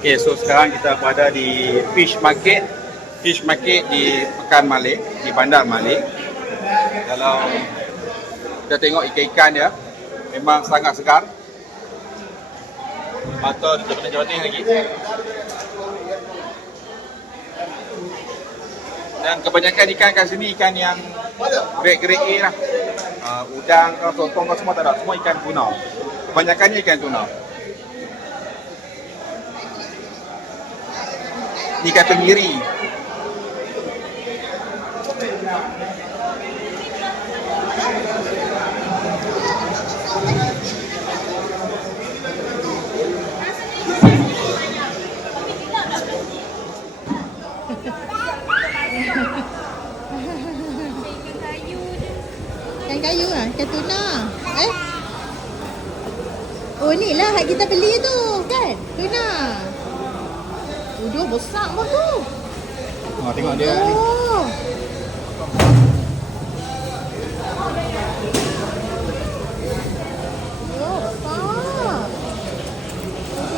Okay, so sekarang kita berada di fish market di Pekan Malik, di Bandar Malik. Kalau kita tengok ikan-ikan dia, memang sangat segar. Mata kita jernih lagi. Dan kebanyakan ikan kat sini ikan yang grade A lah. Udang, sotong semua tak ada, semua ikan tuna. Kebanyakannya ikan tuna. Ikan tenggiri. Ikan kayu lah, ikan tuna. Oh ni lah hak kita beli tu kan, tuna. Udah besar pun tu. Tengok dia ni. Oh. Oh, besar.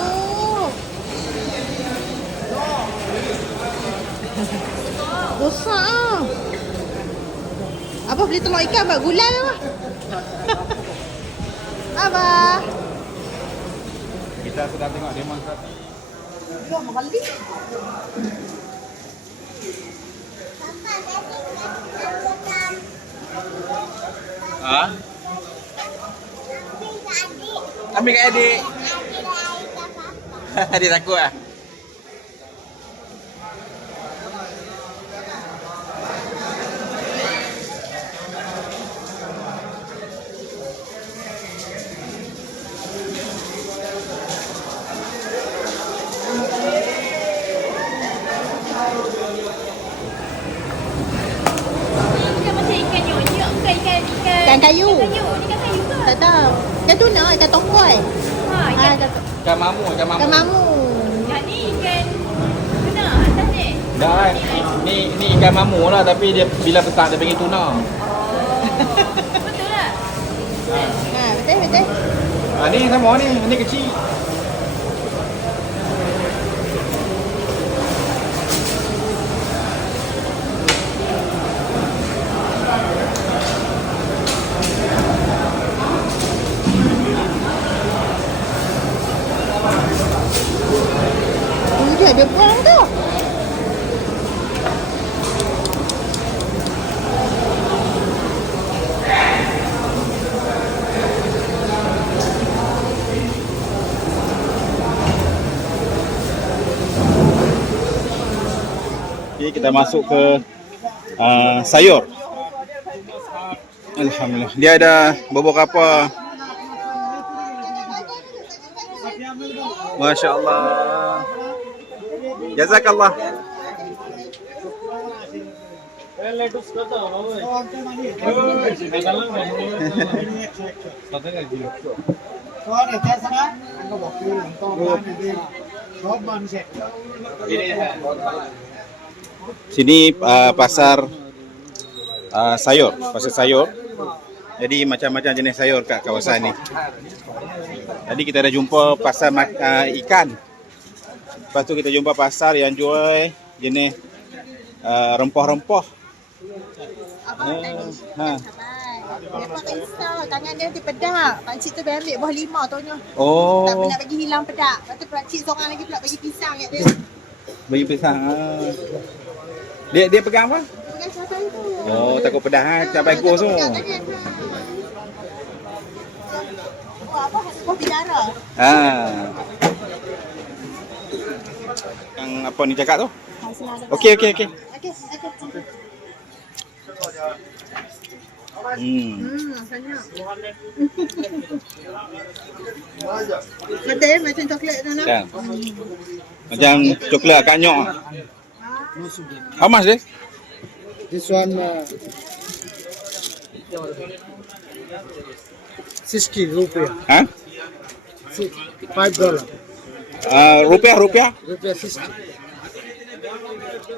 Oh. Besar. Abah beli telur ikan buat gulai apa? Abah. Kita sedang tengok demonstrasi. Wah, mahal ni. Ambil kat adik. Adik takut lah. Ikan kayu. Ikan kayu. Ni ikan kayu ke? Tak tahu. Ikan tuna, ikan tongkoi. Ikan mamu. Ikan mamu. Yang ni ikan tuna atas ni. Dah, ni ikan mamu lah, tapi dia bila besar dia panggil tuna. Betul tak? Betul. Ni sama ni kecil. Dia ada perang tu. Okay, kita masuk ke sayur. Alhamdulillah. Dia ada beberapa. Masya Allah. Jazakallah. Sini pasar sayur, pasar sayur. Jadi macam-macam jenis sayur kat kawasan ni. Tadi kita dah jumpa pasar ikan. Lepas tu kita jumpa pasar yang jual jenis rempah-rempah. Dia pakai pisau, tangan dia nanti pedak. Pakcik tu boleh ambil buah lima tahunnya. Oh. Tak pernah bagi hilang pedak. Lepas tu pakcik seorang lagi pula bagi pisang kat dia. Bagi pisang. Dia pegang apa? Pegang cabai tu. Oh, takut pedas cabai kos tu. Oh, apa? Buah bidara. Yang apa ni cakap tu? Okey. Okey. Banyak. Betul macam coklat tu nak. Kan. Macam coklat kat nyok. How much this? This one 60 rupiah. Ha? $5. Rupiah? Rupiah 60.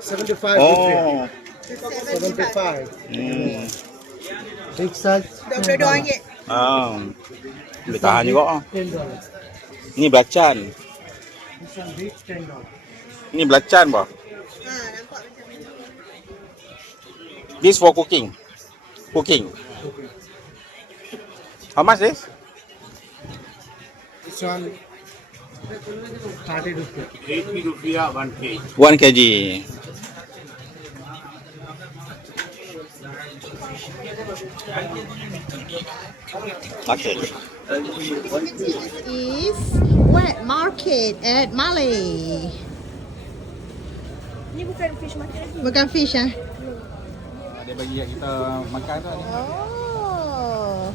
75 rupiah. Oh. 75. Big size. RM22. Boleh tahan juga. $10. Ni belacan. This one big $10. Ni belacan bah. nampak macam ni. This for cooking. Cooking. Okay. How much this? This one 30 rupees. 1 kg. Okay. This is wet market at Malay. Ni bukan fish market lagi. Bukan fish ah. Dia bagi kita makan tu ni. Oh.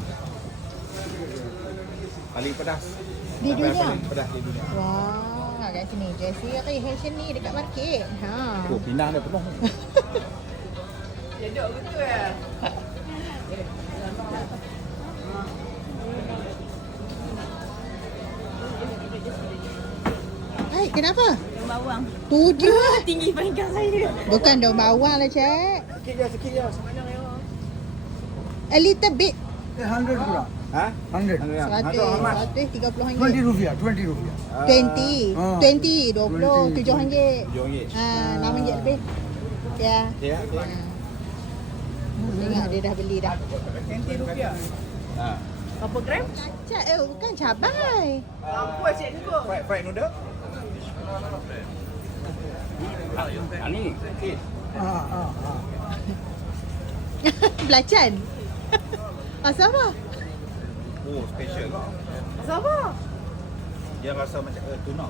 Paling pedas. Di dunia. Paling pedas di dunia. Wah, kat sini je Asian ni dekat market. Ha. Oh, Pinang dah penuh. Jaduk betul lah. Hai, kenapa? Daun bawang. Tu dia. Tinggi peringkat saya. Bukan daun bawang lah, Cik. Sikit je. A little bit. 100 gram. Ha? 100. 100, 30 ringgit. 20 rupiah. 20 rupiah. 20. Ah. 20, 20, 7 ringgit. RM7. Ah, 6 ringgit lebih. Ya. Ya, okey. Tengok dia dah beli dah. RM20. Ha. Berapa gram? Bukan cabai. Apa cik ni kok? Fried noodle. Ni. Belacan. Pasal apa? Oh, special. Pasal apa? Dia rasa macam tuna.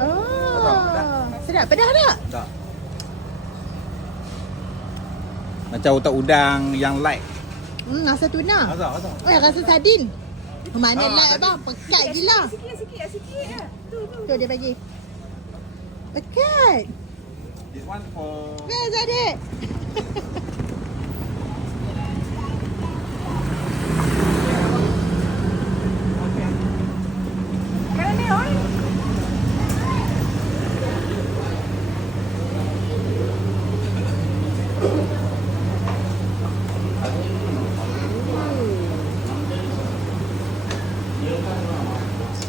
Oh. Sedap. Pedas tak? Tak. Macam otak udang yang light. Rasa tuna. Asal. Oh, rasa sardin. Mana light abang? Pekat gila. Sikit lah. Tu dia bagi. Pekat. This one for Best adik. Mana ni on?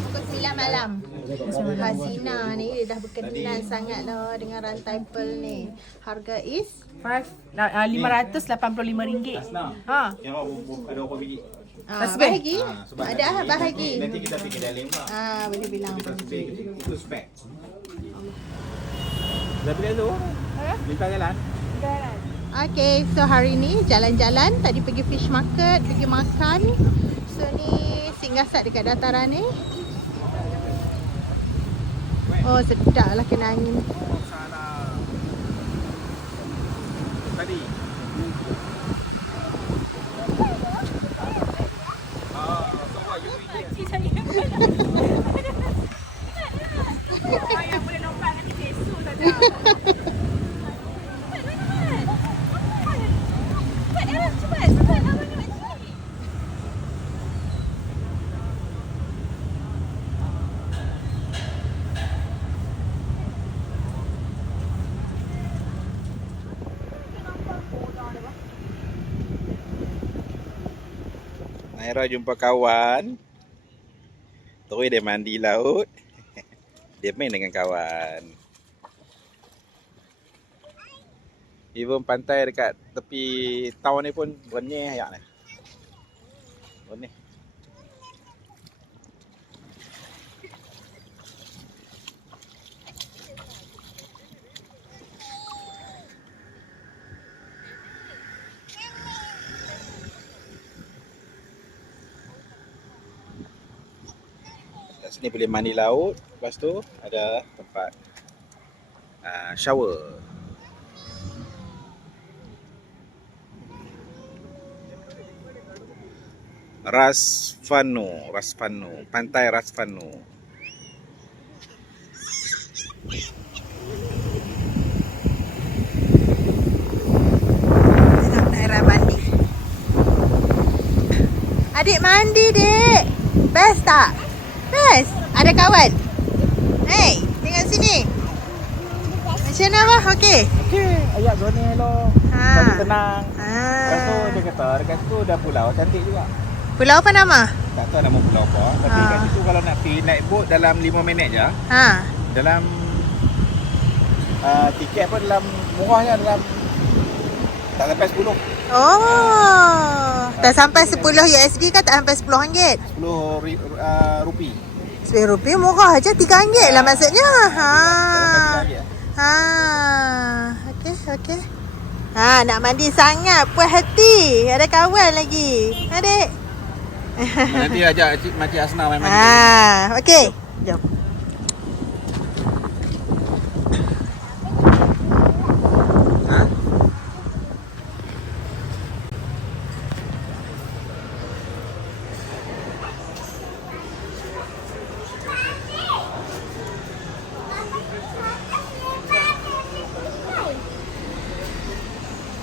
Pukul 9 malam. Hasina ni dia dah berkenan sangat lah dengan rantai pearl ni. Harga is RM585. Ha. yang ada berapa biji? bahagi. Sebab Ada bahagi. Nanti kita pergi dalam lah. Boleh bilang. Kita sebut itu spek. Dah pilih tu? Minta jalan. Okay, so hari ni jalan-jalan. Tadi pergi fish market, pergi makan. So ni singgah sat dekat dataran ni. Oh, sedap lah kena angin. Tadi. Saya boleh lompat nanti besok saja. Naira jumpa kawan. Terus dia mandi laut. Dia main dengan kawan. Even pantai dekat tepi town ni pun benih ayak ni. Benih. Kat sini boleh mandi laut. Lepas tu ada tempat shower. Rasfano, Pantai Rasfano. Naira mandi. Adik mandi, Dek. Best tak? Best. Ada kawan? Hey, tengok sini. Macam mana abah? Okey? Okey, ayak goni elok. Bagi tenang. Lepas tu dia kata dekat situ ada pulau cantik juga. Pulau apa nama? Tak tahu nama pulau apa. Tapi kat situ kalau nak pergi naik boat dalam 5 minit je. dalam tiket pun dalam murahnya dalam tak sampai 10. Oh, tak sampai 10 USD ke tak sampai 10 ringgit? 10 rupi. RM10 murah je, RM3 lah maksudnya. Ha. Ha. Okey, okey. Ha, nak mandi sangat puas hati. Ada kawan lagi. Adik. Nanti ajak Makcik Hasna main mandi. Ha, okey. Jom.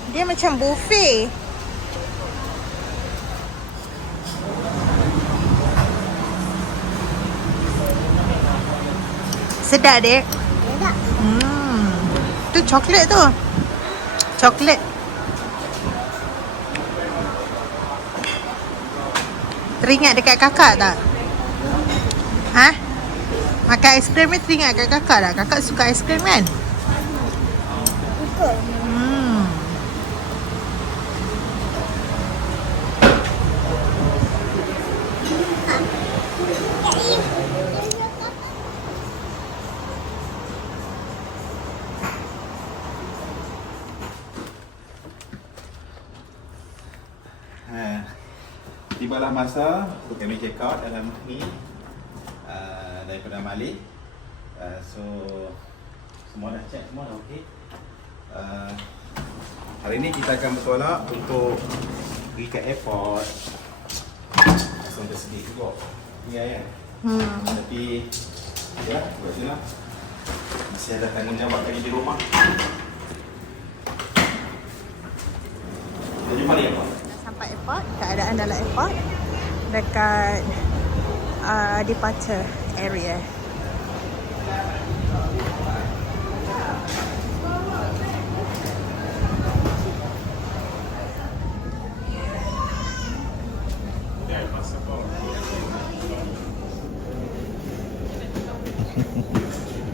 Dia macam buffet. Sedap, Dek. Sedap. Tu coklat tu. Coklat. Teringat dekat kakak tak? Ha? Makan aiskrim ni teringat dekat kakak tak? Kakak suka aiskrim kan? Ikut. Tibalah masa untuk kami check out dalam ni daripada Malik. So semua dah check, semua dah okey. Hari ni kita akan bertolak untuk pergi ke airport. Langsung bersedih juga. Ya. Tapi ya, buat je lah. Masih ada tanggungjawab lagi di rumah. Kita jumpa di airport. Sampai airport, keadaan dalam airport dekat departure area.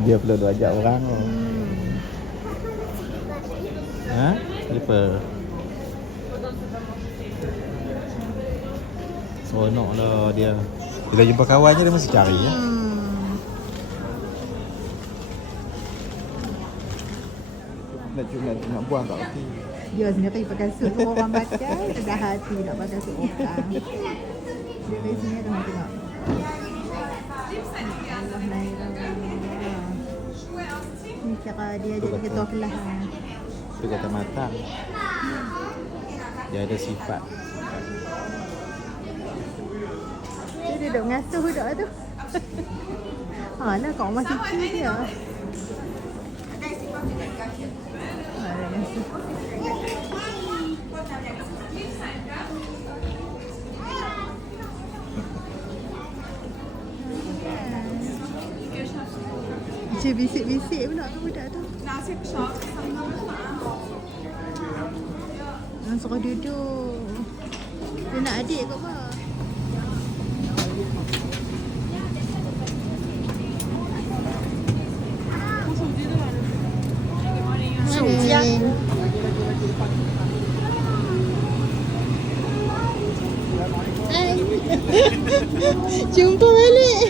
Dia perlu ajak orang. Ha? Apa? Seronok lah dia. Bila jumpa kawan je dia mesti cari ya. Nak buang tak okey. Dia sendiri pakai suit orang pakai, dah hati nak pakai suit orang. Dia dari sini dah tengok. Ni cara dia jadi ketua kelas. Itu kata matang. Dia ada sifat. Dia duduk ngasuh budak tu. Alah kau masih kecil dia. Alah ngasuh. Macam bisik-bisik pula tu budak tu. Suruh duduk. Dia nak adik kot apa? Jumpa balik.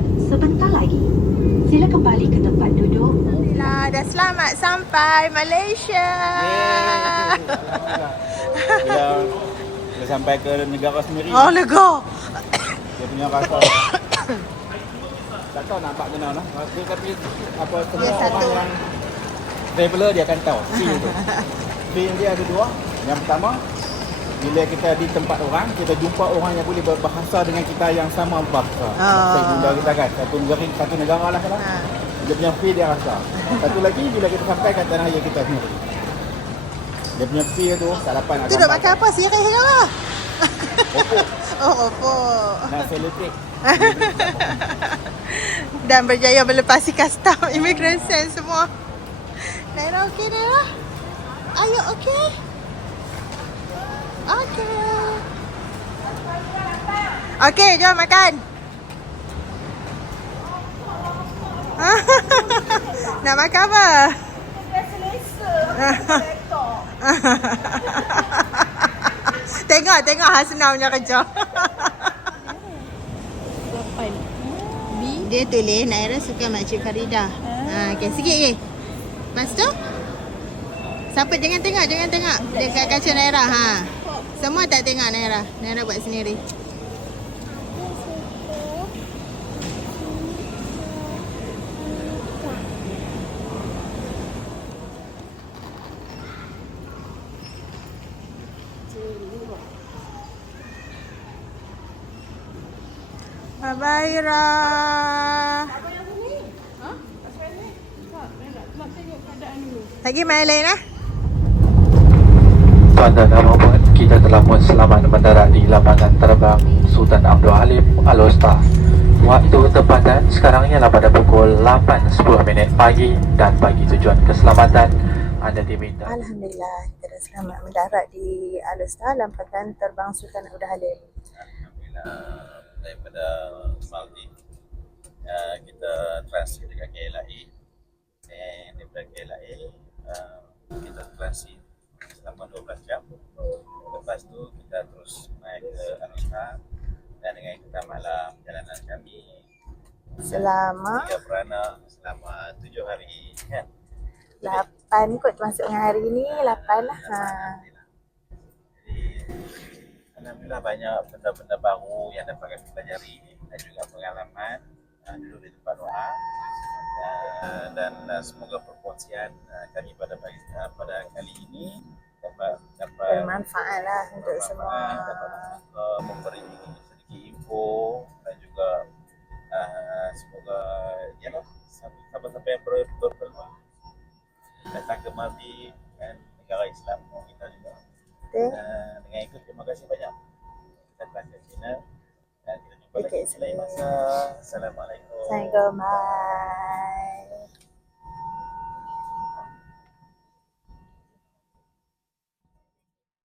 berhentian sebentar lagi. Sila kembali ke tempat duduk. Alhamdulillah, dah selamat sampai Malaysia. Bila sampai ke negara sendiri, Oh, lega. dia punya rasa tak tahu nampak ke mana lah. Tapi apa semua Dia satu. orang yang traveller dia akan tahu feel tu. Feel dia ada dua. Yang pertama, bila kita di tempat orang, kita jumpa orang yang boleh berbahasa dengan kita yang sama bahasa. Bahasa kita kan. Satu negara lah kan. Ha. Dia punya feel dia rasa. Satu lagi bila kita sampai kat tanah air kita sendiri. Dia punya feel tu tak dapat nak Tu duk makan apa? Sirih ke apa? Opok. Oh, opok. Nak celebrate. Dan berjaya melepasi custom immigration semua. Naira okey Naira? Are you okay? Okay. Okay, jom makan. Nak makan apa? Tengok Hasna punya kerja. Dia tulis Naira suka Makcik Farida. Okay, sikit je. Lepas tu siapa jangan tengok dekat kaca Naira. Semua tak tengok Naira. Naira buat sendiri. Bye-bye, Ira. Lagi main lain lah. Tuan dan Puan, kita telah pun selamat mendarat di lapangan terbang Sultan Abdul Halim Alostar. Waktu tempatan sekarang ialah pada pukul 8.10 pagi dan bagi tujuan keselamatan anda diminta. Alhamdulillah, kita dah selamat mendarat di Alostar, lapangan terbang Sultan Abdul Halim. Alhamdulillah, daripada Maldives kita transit dengan KLIA, dan daripada KLIA kita transit selama 12 jam. Lepas tu kita terus naik ke Alostar dan dengan kita malam perjalanan kami Selama 3 beranak selama 7 hari kan. 8 kot termasuk dengan hari ni, 8 lah. Alhamdulillah banyak benda-benda baru yang dapat kami pelajari dan juga pengalaman dulu di tempat doa dan semoga perkongsian kami pada kali ini dapat Bermanfaat lah untuk semua. dapat memberi sedikit info dan juga semoga siapa-siapa yang berpeluang datang ke Maldives dan negara Islam kita juga. Dengan itu terima kasih banyak datang ke sini dan kita jumpa lagi selain masa. Assalamualaikum. Assalamualaikum. Bye.